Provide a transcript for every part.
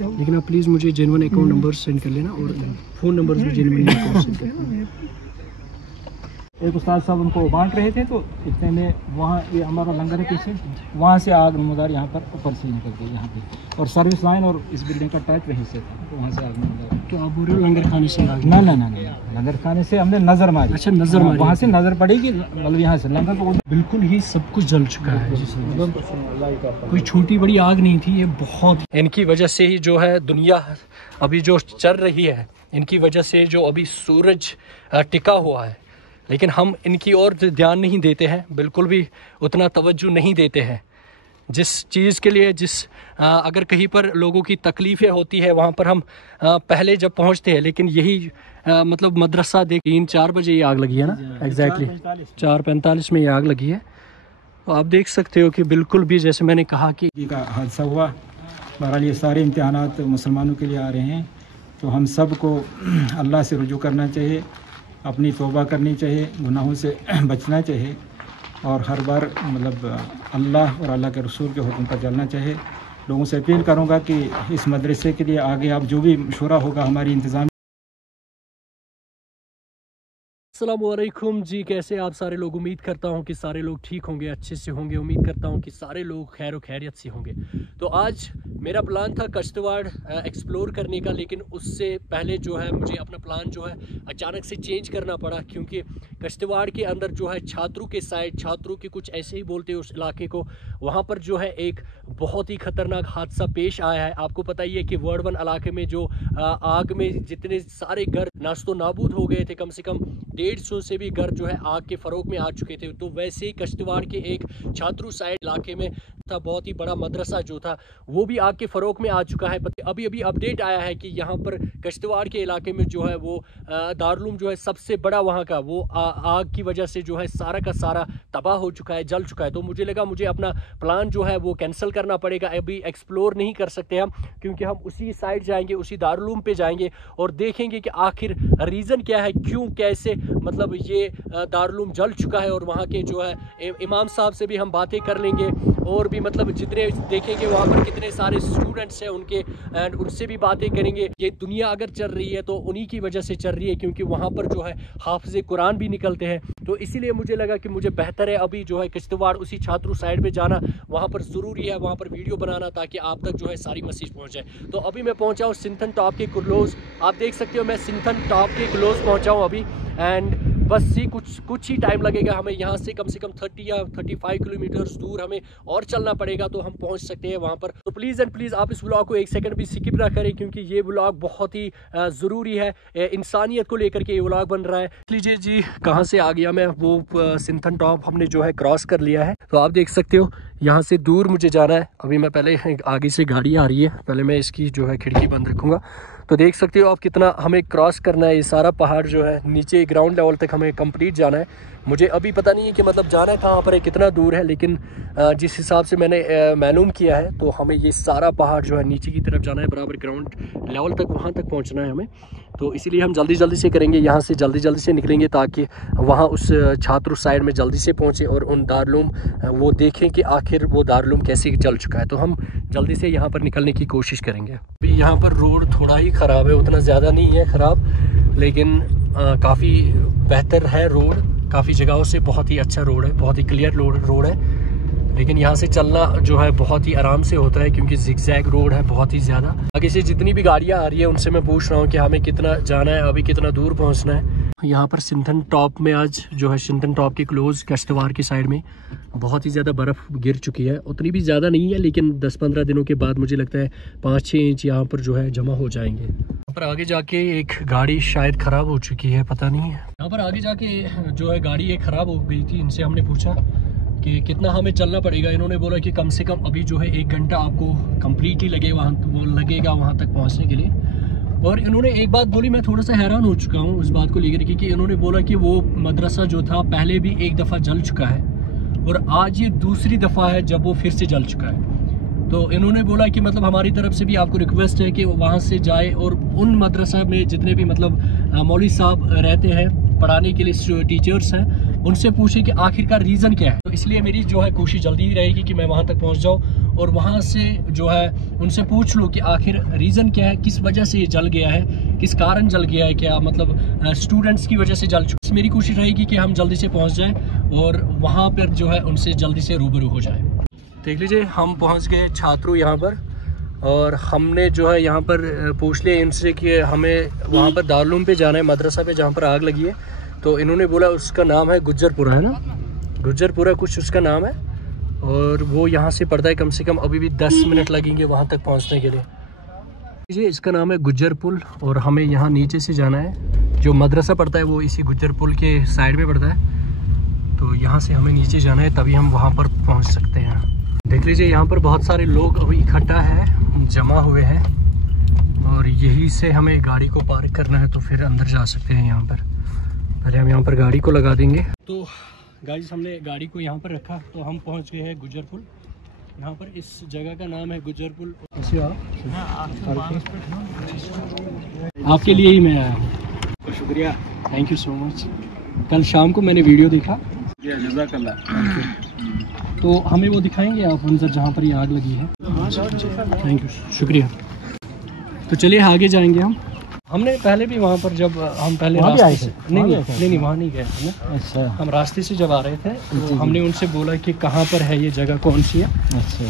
लेकिन आप प्लीज़ मुझे जेन्युइन अकाउंट नंबर सेंड कर लेना और फ़ोन नंबर भी जेन्युइन अकाउंट सेंड कर लेना। एक उस्ताद साहब उनको बांट रहे थे, तो इतने में वहाँ ये हमारा लंगर है पीछे, वहाँ से आग नमदार यहाँ पर ऊपर से निकल गई यहाँ पे, और सर्विस लाइन और इस बिल्डिंग का टच वहीं से था, तो वहाँ से आग नमदार। तो आप बोल रहे हो लंगर खाने से आग? ना ना ना ना, लंगर खाने से हमने नज़र मारी। अच्छा, नज़र मारी, वहाँ से नज़र पड़ेगी, मतलब यहाँ से लंगर तो बिल्कुल ही सब कुछ जल चुका है, मतलब कोई छोटी बड़ी आग नहीं थी ये, बहुत। इनकी वजह से ही जो है दुनिया अभी जो चल रही है, इनकी वजह से जो अभी सूरज टिका हुआ है, लेकिन हम इनकी ओर ध्यान नहीं देते हैं, बिल्कुल भी उतना तवज्जो नहीं देते हैं। जिस चीज़ के लिए अगर कहीं पर लोगों की तकलीफ़ें होती है वहाँ पर हम पहले जब पहुँचते हैं, लेकिन यही मतलब मदरसा देख 3-4 बजे ये आग लगी है ना, एग्जैक्टली 4:45 में ये आग लगी है। तो आप देख सकते हो कि बिल्कुल भी जैसे मैंने कहा कि का हादसा हुआ। बहरहाल ये सारे इम्तिहानात मुसलमानों के लिए आ रहे हैं, तो हम सब को अल्लाह से रुजू करना चाहिए, अपनी तौबा करनी चाहिए, गुनाहों से बचना चाहिए, और हर बार मतलब अल्लाह और अल्लाह के रसूल के हुक्म पर चलना चाहिए। लोगों से अपील करूंगा कि इस मदरसे के लिए आगे आप जो भी मशवरा होगा हमारी इंतज़ाम। अस्सलामुअलैकुम जी, कैसे आप सारे लोग? उम्मीद करता हूँ कि सारे लोग ठीक होंगे, अच्छे से होंगे। उम्मीद करता हूँ कि सारे लोग खैर खैरियत से होंगे। तो आज मेरा प्लान था कश्तवाड़ एक्सप्लोर करने का, लेकिन उससे पहले जो है मुझे अपना प्लान जो है अचानक से चेंज करना पड़ा, क्योंकि कश्तवाड़ के अंदर जो है छात्रों के साइड, छात्रों के कुछ ऐसे ही बोलते हैं उस इलाके को, वहाँ पर जो है एक बहुत ही ख़तरनाक हादसा पेश आया है। आपको पता ही है कि वर्ड 1 इलाके में जो आग में जितने सारे घर नास्तो नाबूद हो गए थे, कम से कम 150 से भी घर जो है आग के फरोग में आ चुके थे। तो वैसे ही कश्तवाड़ के एक छात्रू साइड इलाके में था, बहुत ही बड़ा मदरसा जो था वो भी आग के फरोग में आ चुका है। अभी अभी अपडेट आया है कि यहाँ पर कश्तवाड़ के इलाके में जो है वो दारुल जो है सबसे बड़ा वहाँ का, वो आग की वजह से जो है सारा का सारा तबाह हो चुका है, जल चुका है। तो मुझे लगा मुझे अपना प्लान जो है वो कैंसिल करना पड़ेगा, अभी एक्सप्लोर नहीं कर सकते हम, क्योंकि हम उसी साइड जाएंगे, उसी दारुल पे जाएंगे और देखेंगे कि आखिर रीज़न क्या है, क्यों कैसे मतलब ये दारुल जल चुका है। और वहाँ के जो है इमाम साहब से भी हम बातें कर लेंगे, और भी मतलब जितने देखेंगे वहाँ पर कितने सारे स्टूडेंट्स हैं उनके, एंड उनसे भी बातें करेंगे। ये दुनिया अगर चल रही है तो उन्हीं की वजह से चल रही है, क्योंकि वहाँ पर जो है हाफिज़े कुरान भी निकलते हैं। तो इसीलिए मुझे लगा कि मुझे बेहतर है अभी जो है कश्तवाड़ उसी छात्रू साइड पे जाना, वहाँ पर ज़रूरी है, वहाँ पर वीडियो बनाना, ताकि आप तक जो है सारी मैसेज पहुँच जाए। तो अभी मैं पहुँचा हूँ सिंथन टॉप के क्लोज, आप देख सकते हो मैं सिंथन टॉप के क्लोज पहुँचा हूँ अभी, एंड बस ही कुछ ही टाइम लगेगा हमें, यहाँ से कम 30 या 35 किलोमीटर दूर हमें और चलना पड़ेगा, तो हम पहुँच सकते हैं वहाँ पर। तो प्लीज़ एंड प्लीज़ आप इस व्लॉग को एक सेकंड भी स्किप ना करें, क्योंकि ये व्लॉग बहुत ही ज़रूरी है, इंसानियत को लेकर के ये व्लॉग बन रहा है। लीजिए जी, कहाँ से आ गया मैं, वो सिंथन टॉप हमने जो है क्रॉस कर लिया है। तो आप देख सकते हो यहाँ से दूर मुझे जाना है। अभी मैं पहले आगे से गाड़ी आ रही है, पहले मैं इसकी जो है खिड़की बंद रखूँगा। तो देख सकते हो आप कितना हमें क्रॉस करना है, ये सारा पहाड़ जो है नीचे ग्राउंड लेवल तक हमें कंप्लीट जाना है। मुझे अभी पता नहीं है कि मतलब जाना है कहाँ पर है, कितना दूर है, लेकिन जिस हिसाब से मैंने मालूम किया है तो हमें ये सारा पहाड़ जो है नीचे की तरफ जाना है, बराबर ग्राउंड लेवल तक, वहाँ तक पहुँचना है हमें। तो इसीलिए हम जल्दी जल्दी से करेंगे, यहाँ से जल्दी से निकलेंगे, ताकि वहाँ उस छात्र साइड में जल्दी से पहुँचे और उन दारुल वो देखें कि आखिर वो दारुल कैसे जल चुका है। तो हम जल्दी से यहाँ पर निकलने की कोशिश करेंगे। अभी यहाँ पर रोड थोड़ा ही ख़राब है, उतना ज़्यादा नहीं है ख़राब, लेकिन काफ़ी बेहतर है रोड, काफ़ी जगहों से बहुत ही अच्छा रोड है, बहुत ही क्लियर रोड है। लेकिन यहाँ से चलना जो है बहुत ही आराम से होता है, क्योंकि जिगजैग रोड है बहुत ही ज़्यादा। आगे से जितनी भी गाड़ियाँ आ रही है उनसे मैं पूछ रहा हूँ कि हमें कितना जाना है, अभी कितना दूर पहुँचना है। यहाँ पर सिंथन टॉप में आज जो है सिंथन टॉप के क्लोज कश्तवाड़ की साइड में बहुत ही ज़्यादा बर्फ़ गिर चुकी है, उतनी भी ज़्यादा नहीं है, लेकिन 10-15 दिनों के बाद मुझे लगता है 5-6 इंच यहाँ पर जो है जमा हो जाएंगे। यहाँ पर आगे जाके एक गाड़ी शायद ख़राब हो चुकी है, पता नहीं है। यहाँ पर आगे जाके जो है गाड़ी एक ख़राब हो गई थी, इनसे हमने पूछा कि कितना हमें चलना पड़ेगा। इन्होंने बोला कि कम से कम अभी जो है 1 घंटा आपको कम्प्लीटली लगेगा वहाँ तक पहुँचने के लिए। और इन्होंने एक बात बोली, मैं थोड़ा सा हैरान हो चुका हूँ उस बात को लेकर के, कि इन्होंने बोला कि वो मदरसा जो था पहले भी एक दफ़ा जल चुका है और आज ये दूसरी दफ़ा है जब वो फिर से जल चुका है। तो इन्होंने बोला कि मतलब हमारी तरफ से भी आपको रिक्वेस्ट है कि वहाँ से जाए और उन मदरसा में जितने भी मतलब मौलवी साहब रहते हैं पढ़ाने के लिए जो टीचर्स हैं उनसे पूछे कि आखिरकार रीज़न क्या है। तो इसलिए मेरी जो है कोशिश जल्दी ही रहेगी कि मैं वहाँ तक पहुँच जाऊँ और वहाँ से जो है उनसे पूछ लूँ कि आखिर रीज़न क्या है, किस वजह से ये जल गया है, किस कारण जल गया है, क्या मतलब स्टूडेंट्स की वजह से जल चुका। मेरी कोशिश रहेगी कि हम जल्दी से पहुँच जाएँ और वहाँ पर जो है उनसे जल्दी से रूबरू हो जाए। देख लीजिए हम पहुँच गए छात्रों यहाँ पर और हमने जो है यहाँ पर पूछ लिया इनसे कि हमें वहाँ पर दारुल पे जाना है, मदरसा पे जहाँ पर आग लगी है। तो इन्होंने बोला उसका नाम है गुज्जरपुरा, है ना, गुज्जरपुरा कुछ उसका नाम है और वो यहाँ से पड़ता है कम से कम अभी भी 10 मिनट लगेंगे वहाँ तक पहुँचने के लिए। जी इसका नाम है गुज्जरपुल और हमें यहाँ नीचे से जाना है। जो मदरसा पड़ता है वो इसी गुज्जरपुल के साइड में पड़ता है, तो यहाँ से हमें नीचे जाना है तभी हम वहाँ पर पहुँच सकते हैं। देख लीजिए यहाँ पर बहुत सारे लोग अभी इकट्ठा है, जमा हुए हैं और यहीं से हमें गाड़ी को पार्क करना है तो फिर अंदर जा सकते हैं। यहाँ पर पहले हम यहाँ पर गाड़ी को लगा देंगे। तो गाइस हमने गाड़ी को यहाँ पर रखा तो हम पहुँच गए हैं गुज्जरपुल। यहाँ पर इस जगह का नाम है गुज्जरपुल। आपके लिए ही मैं आया हूँ, शुक्रिया, थैंक यू सो मच। कल शाम को मैंने वीडियो देखा, तो हमें वो दिखाएंगे आप मंजर जहाँ पर ये आग लगी है। थैंक यू, शुक्रिया। तो चलिए आगे जाएंगे हम। हमने पहले भी वहाँ पर जब हम पहले रास्ते से नहीं वहाँ नहीं गए हमने। अच्छा, हम रास्ते से जब आ रहे थे तो हमने उनसे बोला कि कहाँ पर है ये जगह, कौन सी है। अच्छा,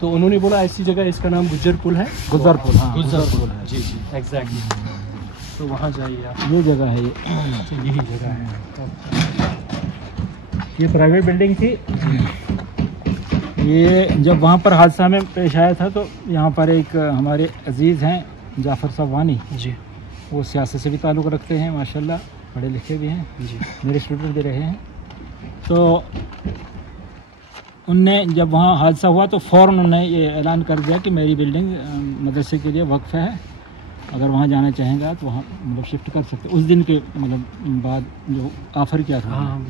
तो उन्होंने बोला ऐसी जगह, इसका नाम गुज्जरपुल है। गुज्जरपुल, हाँ गुज्जरपुल है, जी जी एग्जैक्टली। तो वहाँ जाइए आप, ये जगह है, अच्छा यही जगह है। ये प्राइवेट बिल्डिंग थी। ये जब वहाँ पर हादसा में पेश आया था तो यहाँ पर एक हमारे अजीज़ हैं जाफ़र साहब वानी जी, वो सियासत से भी ताल्लुक़ रखते हैं, माशाल्लाह पढ़े लिखे भी हैं जी, मेरे स्टूडेंट भी रहे हैं। तो उनने जब वहाँ हादसा हुआ तो फ़ौरन उन्होंने ये ऐलान कर दिया कि मेरी बिल्डिंग मदरसे के लिए वक्फ़ है, अगर वहाँ जाना चाहेंगे तो वहाँ मतलब शिफ्ट कर सकते। उस दिन के मतलब बाद जो ऑफ़र किया था। हाँ।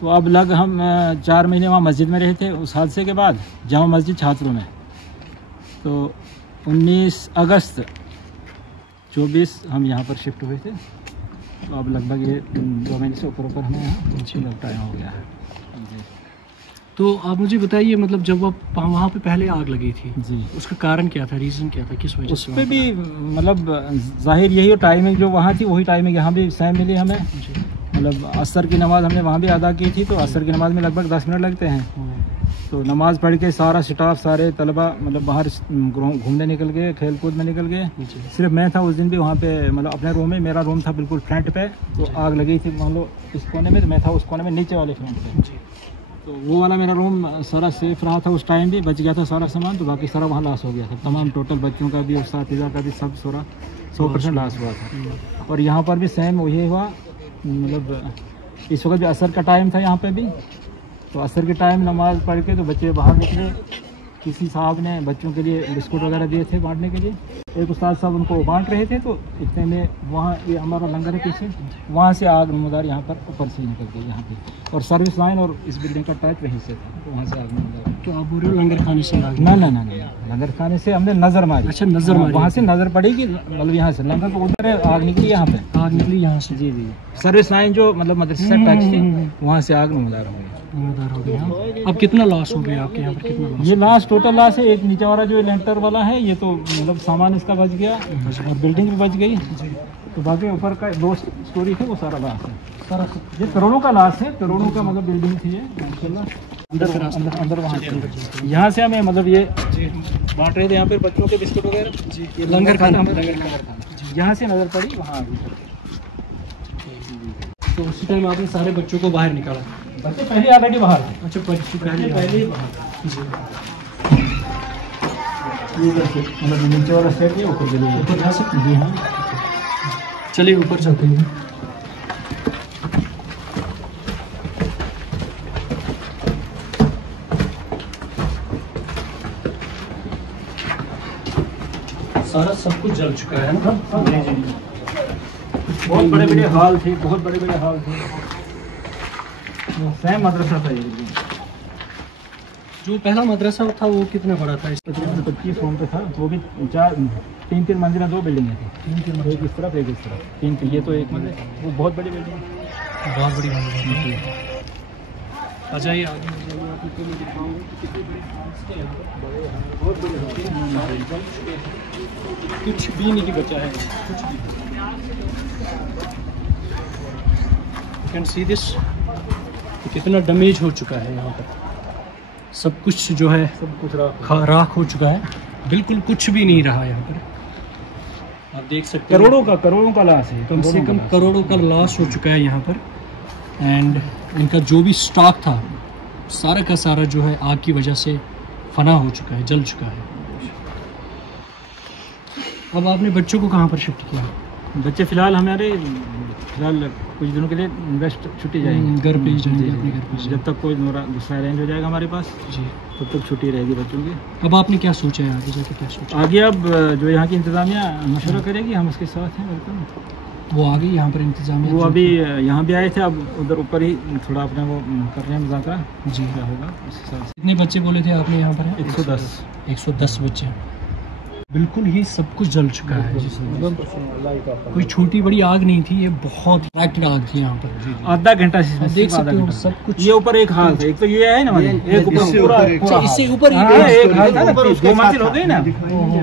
तो अब हम 4 महीने वहाँ मस्जिद में रहे थे उस हादसे के बाद, जामा मस्जिद छात्रों में। तो 19 अगस्त 24 हम यहाँ पर शिफ्ट हुए थे। तो अब लगभग ये 2 महीने से ऊपर हमें यहाँ टाइम हो गया है। तो आप मुझे बताइए, मतलब जब वहाँ पे पहले आग लगी थी जी, उसका कारण क्या था, रीज़न क्या था, किस वजह उस से? पर भी मतलब ज़ाहिर यही टाइमिंग जो वहाँ थी वही टाइमिंग यहाँ भी सेम मिली हमें। मतलब असर की नमाज़ हमने वहाँ भी अदा की थी, तो असर की नमाज़ में लगभग 10 मिनट लगते हैं। तो नमाज़ पढ़ के सारा स्टाफ, सारे तलबा मतलब बाहर घूमने निकल गए, खेल कूद में निकल गए। सिर्फ मैं था उस दिन भी वहाँ पे, मतलब अपने रूम में, मेरा रूम था बिल्कुल फ्रंट पे। तो आग लगी थी मान लो इस कोने में, तो मैं था उस कोने में नीचे वाले फ्रंट पे। तो वो वाला मेरा रूम सारा सेफ रहा था उस टाइम भी, बच गया था सारा सामान। तो बाकी सारा वहाँ लॉस हो गया था, तमाम टोटल बच्चों का भी और साथीज़ा का भी सब 100% लॉस हुआ था। और यहाँ पर भी सेम वही हुआ, मतलब इस वक्त भी असर का टाइम था यहाँ पे भी। तो असर के टाइम नमाज़ पढ़ के तो बच्चे बाहर निकले, किसी साहब ने बच्चों के लिए बिस्कुट वगैरह दिए थे बांटने के लिए, एक उस्ताद साहब उनको बांट रहे थे। तो इतने में वहाँ ये हमारा लंगर है पीछे, वहाँ से आग नमूदार यहाँ पर ऊपर से निकल गई यहाँ पे, और सर्विस लाइन और इस बिल्डिंग का टच वहीं से था, तो वहाँ से आग नमूदार। तो आप बोल रहे हो लंगर खाने से आग? ना, लंगर खाने से हमने नज़र मारी। अच्छा, नज़र मारी, वहाँ से नज़र पड़ी कि मतलब यहाँ से लंगर तो उधर है, आग निकली यहाँ पे, आग निकली यहाँ से। जी, सर्विस लाइन जो मतलब मदरसे से टच थी वहाँ से आग नमूदार हो गई। अब कितना लॉस हो गया आपके यहाँ पर, कितना लॉस? ये लास्ट टोटल लॉस है, एक नीचे वाला जो लेंटर वाला है ये तो मतलब सामान इसका बच गया और बिल्डिंग भी बच गई। तो बाकी ऊपर का 2 स्टोरी थे वो सारा लॉस है, सारा ये करोड़ों का लॉस है, करोड़ों का मतलब बिल्डिंग थी ये माशाल्लाह। अंदर वहाँ यहाँ से हमें मतलब ये बांट रहे थे यहाँ पे बच्चों के बिस्कुट वगैरह, ये लंगर खाना यहाँ से नज़र पड़ी वहाँ। तो उसी टाइम आपने सारे बच्चों को बाहर निकाला? बच्चे पहले ऑलरेडी बाहर थे। अच्छा, बच्चे पहले ही बाहर। जी, मतलब नीचे वाला सेट है, ऊपर चले ऊपर जा सकते हैं? जी हाँ, चलिए ऊपर चलते हैं। सारा सब कुछ जल चुका है ना? बहुत बड़े बड़े हाल थे, बहुत बड़े बड़े हाल थे। सेम मदरसा था ये। जो पहला मदरसा था वो कितना बड़ा था? 25 रूम पे था, वो भी तीन तीन मंजिला 2 बिल्डिंगें थी, एक इस तरफ एक इस तरफ, तीन ये तो एक मंजिल, वो बहुत बड़ी बिल्डिंग है, बहुत बड़ी मंजिल है। आ जाइए आगे, आपको मैं दिखाऊंगा कि कितने बड़े हाउस थे यहाँ पर, बहुत बड़े कुछ भी नहीं बचा है, कुछ भी। यू कैन सी दिस, कितना डैमेज हो चुका है यहाँ पर, सब कुछ जो है सब कुछ राख हो चुका है, बिल्कुल कुछ भी नहीं रहा यहाँ पर। आप देख सकते हैं करोड़ों का लॉस है, कम से कम करोड़ों का लॉस हो चुका है यहाँ पर। एंड इनका जो भी स्टॉक था सारा का सारा जो है आग की वजह से फना हो चुका है, जल चुका है। अब आपने बच्चों को कहाँ पर शिफ्ट किया? बच्चे फिलहाल कुछ दिनों के लिए वेस्ट छुट्टी जाएंगे, घर पे ही जाएंगे, अपने घर पे। जब तक कोई दूसरा अरेंज हो जाएगा हमारे पास जी, तब तक छुट्टी रहेगी बच्चों की। अब आपने क्या सोचा है आगे जाके, क्या सोचा? आगे अब जो यहाँ की इंतज़ामिया मशवरा करेगी, हम उसके साथ हैं बिल्कुल। वो आगे यहाँ पर इंतजामिया, वो अभी यहाँ भी आए थे, अब उधर ऊपर ही थोड़ा अपने वो कर रहे हैं मुज़ाकरा, जी क्या होगा उस हिसाब से। कितने बच्चे बोले थे आपने यहाँ पर? 110 बच्चे। बिल्कुल ही सब कुछ जल चुका है, मतलब कोई छोटी बड़ी आग नहीं थी, ये बहुत ट्रैक्टेड आग थी यहाँ पर। आधा घंटा देख सकते हो सब कुछ। ये ऊपर एक हाल है, एक तो ये है ना, एक ऊपर इससे ऊपर ही एक हाल था ना, 2 मंजिल हो गई ना,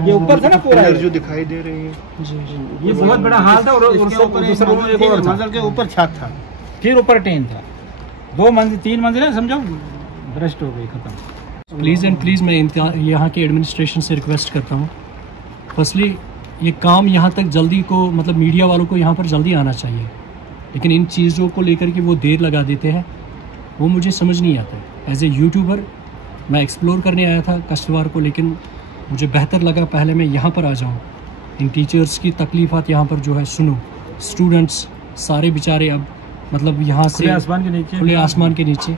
ये ऊपर था ना पूरा जो दिखाई दे रही है, ये बहुत बड़ा हाल था। और दूसरे मंजिल के ऊपर छत था, फिर ऊपर टेन था, 2 मंजिल 3 मंजिल है समझो, ब्रस्ट हो गई, खत्म। प्लीज़ एंड प्लीज़ मैं यहाँ के एडमिनिस्ट्रेशन से रिक्वेस्ट करता हूँ, फर्स्टली ये काम यहाँ तक जल्दी को, मतलब मीडिया वालों को यहाँ पर जल्दी आना चाहिए, लेकिन इन चीज़ों को लेकर के वो देर लगा देते हैं, वो मुझे समझ नहीं आता। एज ए यूट्यूबर मैं एक्सप्लोर करने आया था कश्तवाड़ को, लेकिन मुझे बेहतर लगा पहले मैं यहाँ पर आ जाऊँ, इन टीचर्स की तकलीफ़ात यहाँ पर जो है सुनो। स्टूडेंट्स सारे बेचारे अब मतलब यहाँ से खुले आसमान के नीचे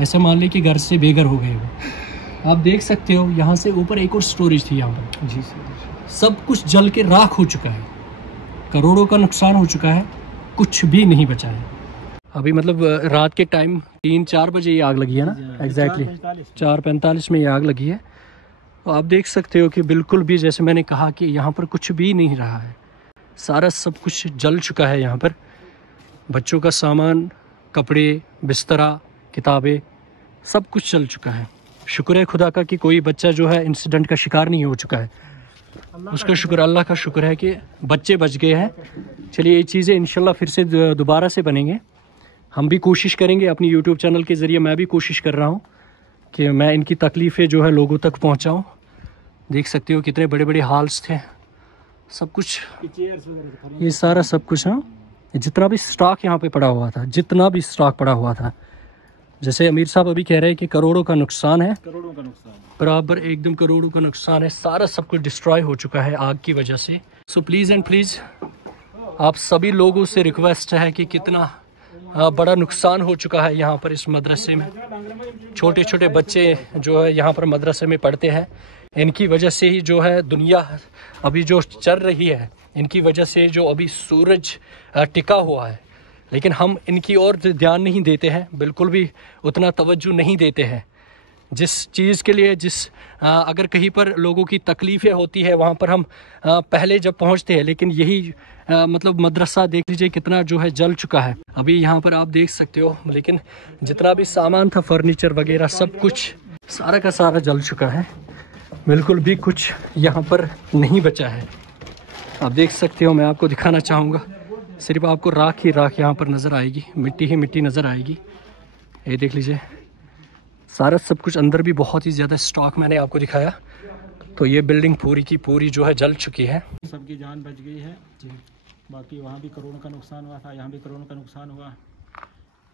ऐसा मान ले कि घर से बेघर हो गए हो। आप देख सकते हो यहाँ से ऊपर एक और स्टोरेज थी यहाँ पर, जी सर, सब कुछ जल के राख हो चुका है, करोड़ों का नुकसान हो चुका है, कुछ भी नहीं बचा है। अभी मतलब रात के टाइम 3-4 बजे ये आग लगी है ना, एग्जैक्टली 4:45 में ये आग लगी है। तो आप देख सकते हो कि बिल्कुल भी जैसे मैंने कहा कि यहाँ पर कुछ भी नहीं रहा है, सारा सब कुछ जल चुका है। यहाँ पर बच्चों का सामान, कपड़े, बिस्तरा, किताबें, सब कुछ जल चुका है। शुक्र है खुदा का कि कोई बच्चा जो है इंसिडेंट का शिकार नहीं हो चुका है, उसका शुक्र, अल्लाह का शुक्र है कि बच्चे बच गए हैं। चलिए ये चीज़ें इंशाल्लाह फिर से दोबारा से बनेंगे, हम भी कोशिश करेंगे अपनी यूट्यूब चैनल के ज़रिए, मैं भी कोशिश कर रहा हूँ कि मैं इनकी तकलीफ़ें जो है लोगों तक पहुँचाऊँ। देख सकते हो कितने बड़े बड़े हॉल्स थे, सब कुछ, ये सारा सब कुछ, हाँ, जितना भी स्टॉक यहाँ पे पड़ा हुआ था, जितना भी स्टॉक पड़ा हुआ था, जैसे अमीर साहब अभी कह रहे हैं कि करोड़ों का नुकसान है, करोड़ों का नुकसान बराबर एकदम करोड़ों का नुकसान है, सारा सब कुछ डिस्ट्रॉय हो चुका है आग की वजह से। सो प्लीज़ एंड प्लीज़ आप सभी लोगों से रिक्वेस्ट है कि कितना बड़ा नुकसान हो चुका है यहाँ पर इस मदरसे में। छोटे छोटे बच्चे जो है यहाँ पर मदरसे में पढ़ते हैं, इनकी वजह से ही जो है दुनिया अभी जो चल रही है, इनकी वजह से जो अभी सूरज टिका हुआ है, लेकिन हम इनकी ओर ध्यान नहीं देते हैं, बिल्कुल भी उतना तवज्जो नहीं देते हैं। जिस चीज़ के लिए अगर कहीं पर लोगों की तकलीफ़ें होती है वहाँ पर हम पहले जब पहुँचते हैं, लेकिन यही मतलब मदरसा देख लीजिए कितना जो है जल चुका है। अभी यहाँ पर आप देख सकते हो, लेकिन जितना भी सामान था, फर्नीचर वगैरह, सब कुछ सारा का सारा जल चुका है, बिल्कुल भी कुछ यहाँ पर नहीं बचा है। आप देख सकते हो, मैं आपको दिखाना चाहूँगा, सिर्फ आपको राख ही राख यहाँ पर नज़र आएगी, मिट्टी ही मिट्टी नज़र आएगी। ये देख लीजिए सारा सब कुछ, अंदर भी बहुत ही ज़्यादा स्टॉक मैंने आपको दिखाया। तो ये बिल्डिंग पूरी की पूरी जो है जल चुकी है, सबकी जान बच गई है जी। बाकी वहाँ भी करोड़ों का नुकसान हुआ था, यहाँ भी करोड़ों का नुकसान हुआ।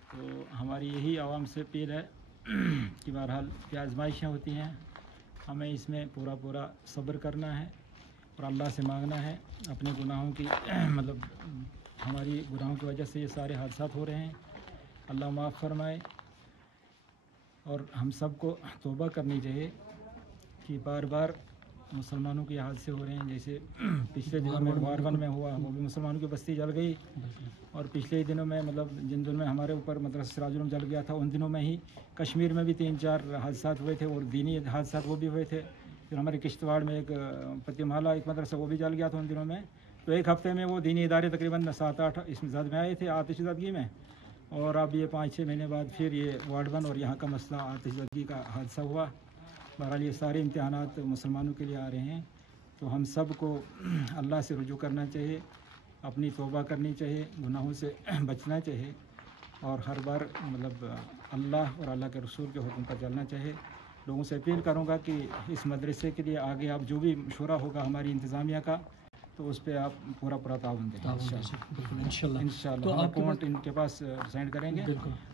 तो हमारी यही आवाम से अपील है कि बहरहाल ये आजमाइशें होती हैं, हमें इसमें पूरा सब्र करना है और अल्लाह से मांगना है अपने गुनाहों की मतलब हमारी गुनाहों की वजह से ये सारे हादसात हो रहे हैं, अल्लाह माफ़ फरमाए। और हम सबको तौबा करनी चाहिए कि बार बार मुसलमानों के हादसे हो रहे हैं। जैसे पिछले दिनों में वारवन में हुआ, वो भी मुसलमानों की बस्ती जल गई, और पिछले दिनों में मतलब जिन दिनों में हमारे ऊपर मदरसा सिराजुल जल गया था, उन दिनों में ही कश्मीर में भी 3-4 हादसात हुए थे, और दीनी हादसात वो भी हुए थे। फिर हमारे किश्तवाड़ में एक पतिमाला एक मदरसा वो भी जल गया था उन दिनों में। तो एक हफ्ते में वो दीनी इदारे तकरीबन 7-8 इसमें जद में आए थे आतिशज़दगी में, और अब ये 5-6 महीने बाद फिर ये वार्ड 1 और यहाँ का मसला आतिशज़दगी का हादसा हुआ। बहरहाल ये सारे इम्तिहानात मुसलमानों के लिए आ रहे हैं, तो हम सब को अल्लाह से रुजू करना चाहिए, अपनी तौबा करनी चाहिए, गुनाहों से बचना चाहिए, और हर बार मतलब अल्लाह और अल्लाह के रसूल के हुक्म पर चलना चाहिए। लोगों से अपील करूँगा कि इस मदरसे के लिए आगे आप जो भी मशवरा होगा हमारी इंतज़ामिया का, तो उस पर आप पूरा ताउन दें इंशाल्लाह। तो आप अकाउंट इनके पास सेंड करेंगे,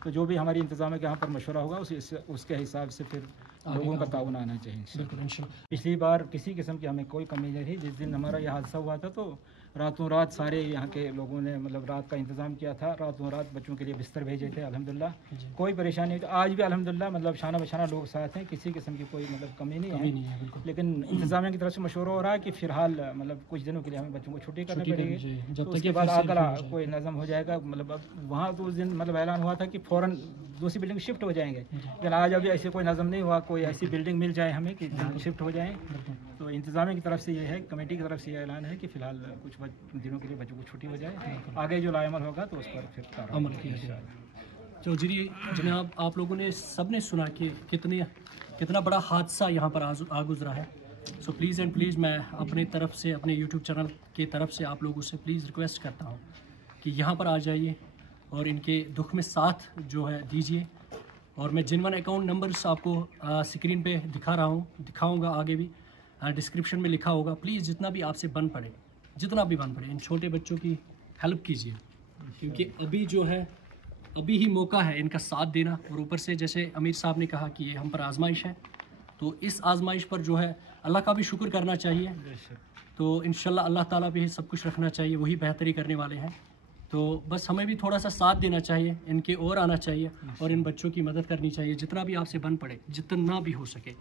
तो जो भी हमारी इंतज़ाम है कि यहाँ पर मशवरा होगा उसके हिसाब से फिर लोगों का ताउन आना चाहिए। पिछली बार किसी किस्म की हमें कोई कमी नहीं रही। जिस दिन हमारा यह हादसा हुआ था तो रातों रात सारे यहाँ के लोगों ने मतलब रात का इंतज़ाम किया था, रातों रात बच्चों के लिए बिस्तर भेजे थे। अल्हम्दुलिल्लाह कोई परेशानी नहीं। आज भी अल्हम्दुलिल्लाह मतलब शाना बशाना लोग साथ हैं, किसी किस्म की कोई मतलब कमी नहीं है। लेकिन इंतज़ामिया की तरफ से मशवरा हो रहा है कि फ़िलहाल मतलब कुछ दिनों के लिए हमें बच्चों को छुट्टी करनी पड़ेगी, तो उसके बाद आकर कोई नज़म हो जाएगा। मतलब अब वहाँ तो उस दिन मतलब ऐलान हुआ था कि फ़ौरन दूसरी बिल्डिंग शिफ्ट हो जाएंगे, लेकिन आज अभी ऐसे कोई नज़म नहीं हुआ, कोई ऐसी बिल्डिंग मिल जाए हमें कि जहाँ शिफ्ट हो जाएँ। तो इंतज़ामिया की तरफ से ये है, कमेटी की तरफ से ये ऐलान है कि फ़िलहाल कुछ दिनों के लिए बच्चों को छुट्टी हो जाए, आगे जो लाएमल होगा तो उस पर फिर अमल किया जाए। चौधरी जनाब, आप लोगों ने सब ने सुना कि कितना बड़ा हादसा यहाँ पर आ गुजरा है। सो प्लीज़ एंड प्लीज़ मैं अपने तरफ से, अपने यूट्यूब चैनल की तरफ से आप लोगों से प्लीज़ रिक्वेस्ट करता हूँ कि यहाँ पर आ जाइए और इनके दुख में साथ जो है दीजिए। और मैं जिनवन अकाउंट नंबर्स आपको स्क्रीन पे दिखा रहा हूँ, दिखाऊँगा, आगे भी डिस्क्रिप्शन में लिखा होगा। प्लीज़ जितना भी आपसे बन पड़े, जितना भी बन पड़े, इन छोटे बच्चों की हेल्प कीजिए, क्योंकि अभी जो है अभी ही मौका है इनका साथ देना। और ऊपर से जैसे अमीर साहब ने कहा कि ये हम पर आजमाइश है, तो इस आजमाइश पर जो है अल्लाह का भी शुक्र करना चाहिए। तो इंशाल्लाह अल्लाह ताला पे ही सब कुछ रखना चाहिए, वही बेहतरी करने वाले हैं। तो बस हमें भी थोड़ा सा साथ देना चाहिए, इनके और आना चाहिए और इन बच्चों की मदद करनी चाहिए, जितना भी आपसे बन पड़े, जितना भी हो सके।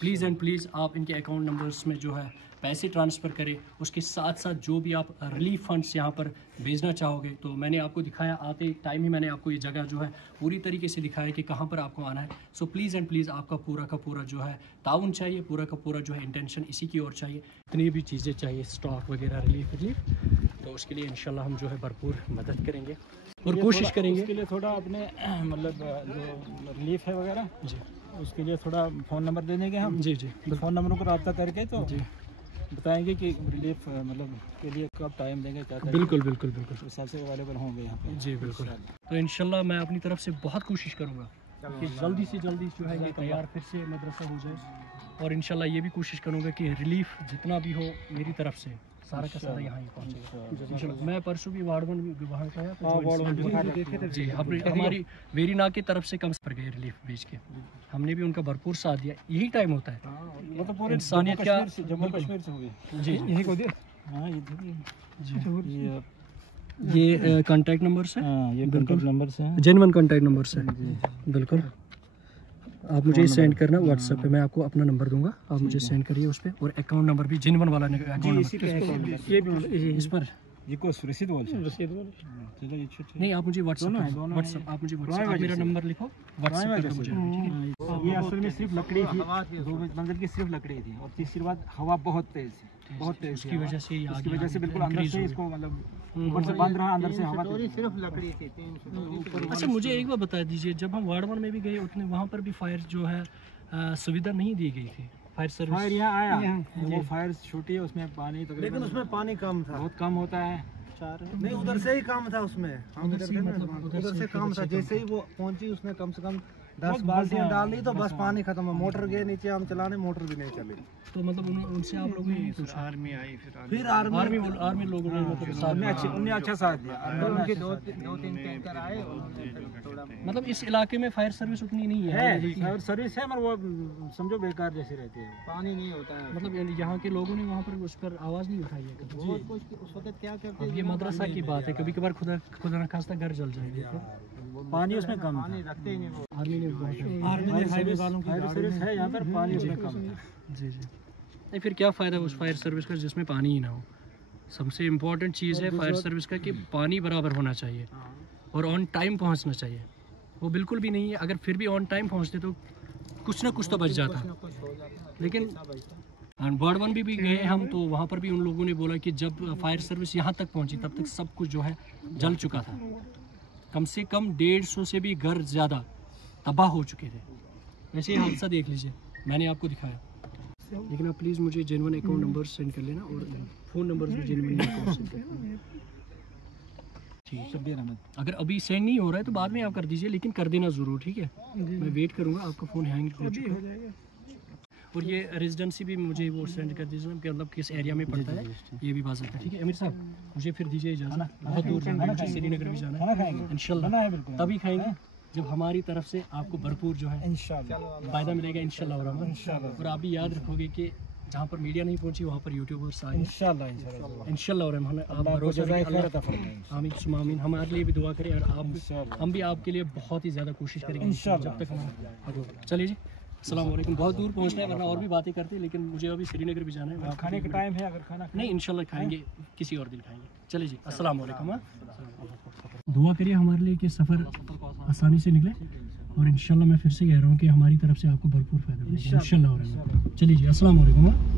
प्लीज़ एंड प्लीज़ आप इनके अकाउंट नंबर्स में जो है पैसे ट्रांसफ़र करें। उसके साथ साथ जो भी आप रिलीफ फंड्स यहाँ पर भेजना चाहोगे, तो मैंने आपको दिखाया, आते टाइम ही मैंने आपको ये जगह जो है पूरी तरीके से दिखाया कि कहाँ पर आपको आना है। सो प्लीज़ एंड प्लीज़ आपका पूरा का पूरा जो है ताउन चाहिए, पूरा का पूरा जो है इंटेंशन इसी की ओर चाहिए। इतनी भी चीज़ें चाहिए, स्टॉक वगैरह, रिलीफ, तो उसके लिए इंशाल्लाह हम जो है भरपूर मदद करेंगे और कोशिश करेंगे। उसके लिए थोड़ा अपने मतलब जो रिलीफ है वगैरह जी, उसके लिए थोड़ा फ़ोन नंबर दे देंगे हम। जी, फ़ोन नंबरों को रब्ता करके तो जी बताएंगे कि रिलीफ मतलब के लिए कब टाइम देंगे, क्या बिल्कुल बिल्कुल उस हिसाब से अवेलेबल होंगे यहाँ पे। जी बिल्कुल। तो इंशाल्लाह मैं अपनी तरफ से बहुत कोशिश करूँगा कि जल्दी से जल्दी जो है ये तैयार फिर से मदरसा हो जाए। और इंशाल्लाह ये भी कोशिश करूँगा कि रिलीफ जितना भी हो मेरी तरफ से सारा का सारा यहाँ ही पहुँचेगा इंशाल्लाह। मैं परसों भी वार्ड 1 वहाँ का है, तो जी हमारी वेरीनाग की तरफ से कम पर गए रिलीफ भेज के, हमने भी उनका भरपूर साथ दिया। यही टाइम होता है, वो तो पूरे इंसानियत का। जम्मू कश्मीर से हुई जी यही को दे। हाँ ये कॉन्टैक्ट नंबर से, ये कॉन्टैक्ट नंबर से हैं, जेन्युइन कॉन्टैक्ट नंबर से बिल्कुल। आप मुझे सेंड करना व्हाट्सएप पे, मैं आपको अपना नंबर दूंगा, आप मुझे सेंड करिए उस पर। और अकाउंट नंबर भी जेन्युइन वाला अकाउंट नंबर, ये भी इस पर ये को रसीद बोल नहीं, आप मुझे व्हाट्सएप आप मुझे व्हाट्सएप मेरा नंबर लिखो, व्हाट्सएप कर मुझे। ये असल में सिर्फ लकड़ी थी, 2 मंजिल की सिर्फ लकड़ी थी, और तीसरी बात हवा बहुत तेज थी, बहुत तेज, उसकी वजह से बिल्कुल अंदर से इसको मतलब ऊपर से बंद रहा, अंदर से हवा सिर्फ लकड़ी थी 300। अच्छा मुझे एक बार बता दीजिए, जब हम वार्ड 1 में भी गए उतने वहाँ पर भी फायर जो है सुविधा नहीं दी गई थी, फायर सर्विस। फायर यहाँ आया, वो फायर छोटी है, उसमें पानी तो लेकिन उसमें पानी कम था, बहुत कम होता है। नहीं उधर से ही काम था उसमें, हम उधर से काम था। जैसे ही वो पहुंची उसने कम से कम 10 बाल्टियां डाल दी तो बस पानी खत्म है। मोटर गए नीचे, हम चलाने मोटर भी नहीं चली। तो मतलब उनसे आप लोगों ने पूछा? आर्मी आई, फिर आर्मी लोगों ने मतलब उन्हें अच्छा साथ दिया। उनके 2-3 टैंकर आए, मतलब इस इलाके में फायर सर्विस उतनी नहीं है, फायर सर्विस है मगर वो समझो बेकार जैसी रहती है, पानी नहीं होता है। मतलब यहाँ के लोगों ने वहाँ पर उस पर आवाज़ नहीं उठाई है कभी। उस वक्त क्या करते हैं, ये मदरसा की बात है, कभी कभार खुदा न खास्ता घर जल जाएगा, पानी उसमें कम, पानी रखते ही नहीं वो। आर्मी ने हाईवे वालों की फायर सर्विस है यहाँ पर, पानी उसमें कम है। जी नहीं, फिर क्या फ़ायदा उस फायर सर्विस का जिसमें पानी ही ना हो। सबसे इम्पोर्टेंट चीज़ है फायर सर्विस का कि पानी बराबर होना चाहिए और ऑन टाइम पहुंचना चाहिए। वो बिल्कुल भी नहीं है, अगर फिर भी ऑन टाइम पहुंचते तो कुछ ना कुछ तो बच जाता। लेकिन एंड बर्डवन भी गए हम, तो वहाँ पर भी उन लोगों ने बोला कि जब फायर सर्विस यहाँ तक पहुँची तब तक सब कुछ जो है जल चुका था। कम से कम 150 से भी घर ज़्यादा तबाह हो चुके थे। वैसे ये हादसा देख लीजिए, मैंने आपको दिखाया। लेकिन आप प्लीज़ मुझे जेन्युइन अकाउंट नंबर सेंड कर लेना और फ़ोन नंबर भी जेन्युइन अकाउंट सेंड कर लेना। ठीक, अगर अभी सेंड नहीं हो रहा है तो बाद में आप कर दीजिए, लेकिन कर देना ज़रूर, ठीक है? मैं वेट करूँगा, आपका फ़ोन हैंग हो चुका है। और ये रेजिडेंसी भी मुझे वो सेंड कर दीजिए कि मतलब किस एरिया में पड़ता है, ये भी बात है। ठीक है अमीर साहब, मुझे फिर दीजिए इजाज़त, बहुत दूर जाना है, मुझे श्रीनगर भी जाना है इंशाल्लाह। तभी खाएंगे जब हमारी तरफ से आपको भरपूर जो है फ़ायदा मिलेगा इंशाल्लाह। और आप भी याद रखोगे कि जहाँ पर मीडिया नहीं पहुँची वहाँ पर यूट्यूबर्स आए इंशाल्लाह। और आप भरोसा आमीन सुमामीन, हमारे लिए भी दुआ करें और हम भी आपके लिए बहुत ही ज़्यादा कोशिश करेंगे जब तक हम। चलिए जी, अस्सलाम वालेकुम। बहुत दूर पहुँचना है वरना और भी बातें करते हैं, लेकिन मुझे अभी श्रीनगर भी जाना है। खाने का टाइम है, अगर खाना नहीं इंशाल्लाह खाएंगे, किसी और दिन खाएंगे। चलिए जी, अस्सलाम वालेकुम। दुआ करिए हमारे लिए कि सफ़र आसानी से निकले और इंशाल्लाह मैं फिर से कह रहा हूँ कि हमारी तरफ से आपको भरपूर फ़ायदा मिलेगा इंशाल्लाह। चलिए जी, अस्सलाम वालेकुम।